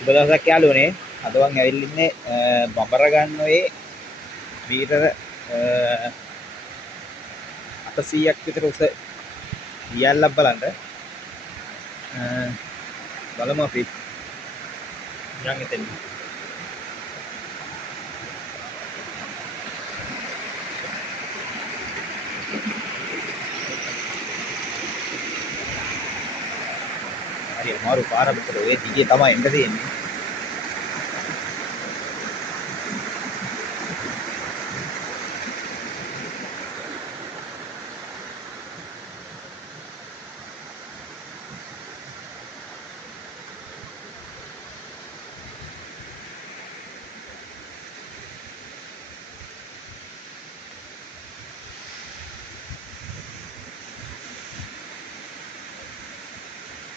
සුබ දවසක් යාළුවනේ. අද මං ඇවිල්ලා ඉන්නේ බඹරගන්නුවේ මීටර 800ක් විතර උස දියැලක් බලන්න. බලමු අපි යන් එතෙන්. හරි අමාරු පාරකට ඔය දිගේ තමයි එන්න තියෙන්නේ.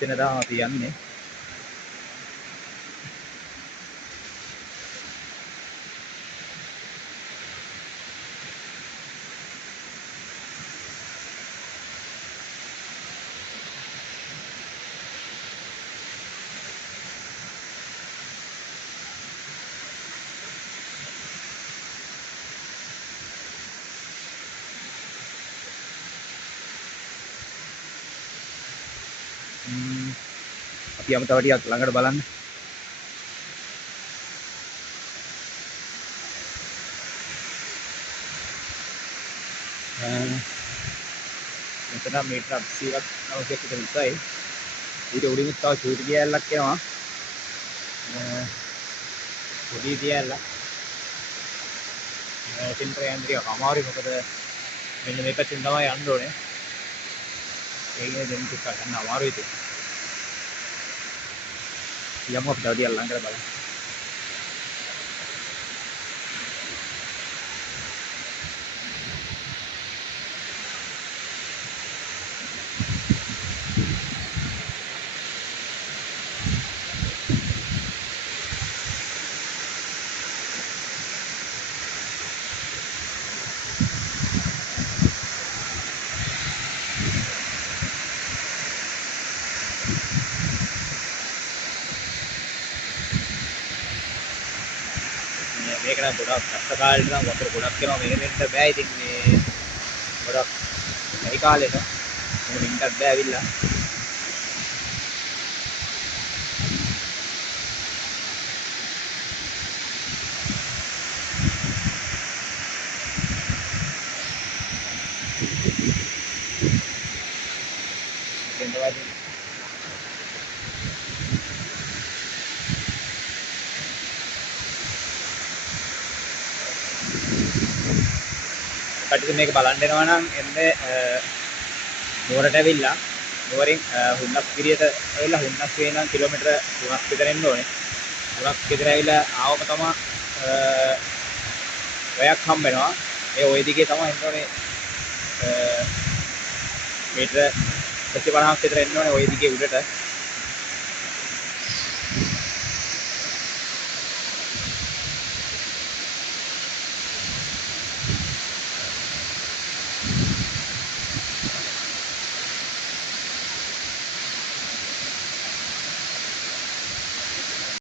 එතන තමයි අපි යන්නේ. අපි යමු තව ටිකක් ළඟට බලන්න. මෙතන මීටර 800ක් 900ක් විතර උසයි. ඊට උඩින් තව චූටි දියැලක් එනවා. පොඩි දියැලක්. එතෙන්ට යන්න ටිකක් අමාරුයි මොකද මෙන්න මේ පැත්තෙන් තමයි යන්න ඕනේ. ඒකනේ දෙන්න ටිකක් ගන්න අමාරුයි ඉතින්. යමු අපි තව ටිකක් ළඟට බලන්න. මේක නම් ගොඩක් කස්ස කාලේට නම් වතුර ගොඩක් එනවා මෙහෙම එන්න බෑ ඉතින් මේ ගොඩක් මේ කාලේට මොකද ඉන්නත් බෑ ඇවිල්ලා එන්න වයිද කටින් මේක බලන්න එනවා නම් එන්නේ නුවරට ඇවිල්ලා නුවරින් හුන්නස්ගිරියට ඇවිල්ලා හුන්නස්ගිරිය නම් කිලෝමීටර 3ක් විතර එන්න ඕනේ 3ක් විතර ඇවිල්ලා ආවම තමයි ඔයක් හම්බ වෙනවා ඒ ওই දිගේ තමයි එන්න ඕනේ මීටර 150ක් විතර එන්න ඕනේ ওই දිගේ උඩට